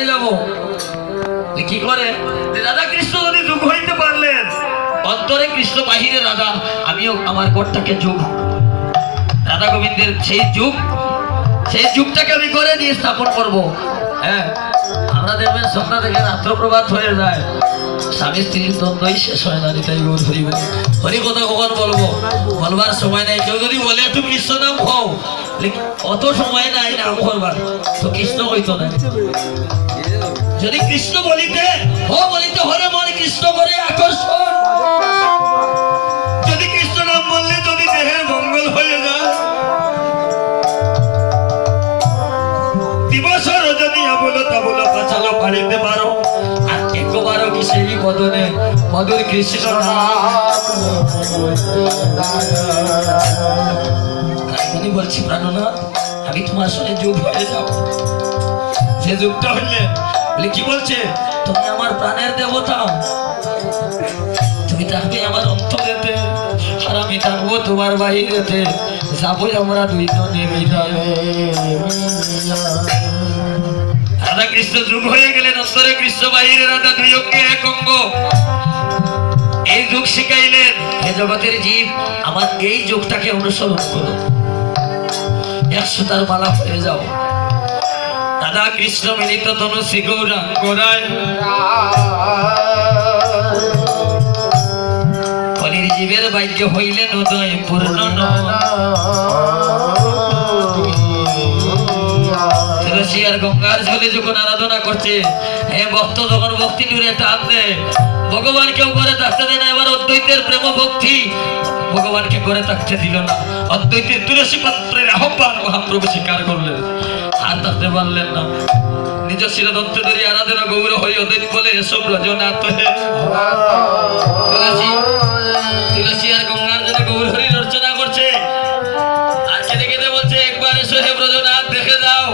নিয়ে যাব। কি করে রাধা কৃষ্ণ যদি যুগ হইতে পারলেন, অন্তরে কৃষ্ণ বাহিরে রাধা, আমিও আমার ঘরটাকে যুগ রাধা গোবিন্দের সেই যুগটাকে আমি করে দিয়ে স্থাপন করব। হ্যাঁ, আমরা দেখবেন সন্ধ্যা থেকে রাত্র প্রভাত হয়ে যায়, স্বামী স্ত্রীর দ্বন্দ্বই শেষ হয় না। নিতাই গৌর হরি বলে হরি কথা কখন বলবো, বলবার সময় নাই। কেউ যদি বলে একটু কৃষ্ণ নাম হও, অত সময় নাই নাম করবার, তো কৃষ্ণ হইতো না। যদি কৃষ্ণ বলিতে হরে মনে কৃষ্ণ করে আকর্ষণ, যদি কৃষ্ণ নাম বললে যদি দেহের মঙ্গল হয়ে যায়, দিবস রজনী আবলো তাবলো পাচালো পারিতে পারো, আর একবারও কি সেই বদনে মধুর কৃষ্ণ আমি বলছি প্রাণনাথ, আমি তোমার সঙ্গে যোগ হয়ে যাব। যে যুগটা হইলে বলে কি বলছে, তুমি আমার প্রাণের দেবতা, তুমি থাকবে আমার অন্তরেতে, আর আমি থাকবো তোমার বাহিরেতে, যাবো আমরা দুইজনে মিলায়ে। রাধা কৃষ্ণ যুগ হয়ে গেলেন, অন্তরে কৃষ্ণ বাহিরে রাধা, দুই অঙ্গে এক অঙ্গ। এই যুগ শিখাইলেন, হে জগতের জীব, আমার এই যুগটাকে অনুসরণ করো, 100টার মালা হয়ে যাও। রাধা কৃষ্ণ মিলিত তনু শ্রী গৌরাঙ্গ রায়, কলির জীবের ভাগ্য হইলেন উদয় পূর্ণ। তুলসী আর গঙ্গার জলে যখন আরাধনা করছে, হে ভক্ত যখন ভক্তি দূরে টান দেয়, ভগবানকে করে থাকতে দেয় না। এবার অদ্বৈতের প্রেম ভক্তি ভগবানকে করে থাকতে দিল না। অদ্বৈতের তুলসী পাত্রের আহ্বান মহাপ্রভু স্বীকার করলেন, আর থাকতে পারলেন না। নিজ শিরদন্ত ধরে আরাধনা গৌর হরি অদ্বৈত বলে, এসব রজনাথ হে। তুলসী আর গঙ্গার জন্য গৌর হরি রচনা করছে, আর কেঁদে কেঁদে বলছে, একবার এসো হে ব্রজনাথ, দেখে যাও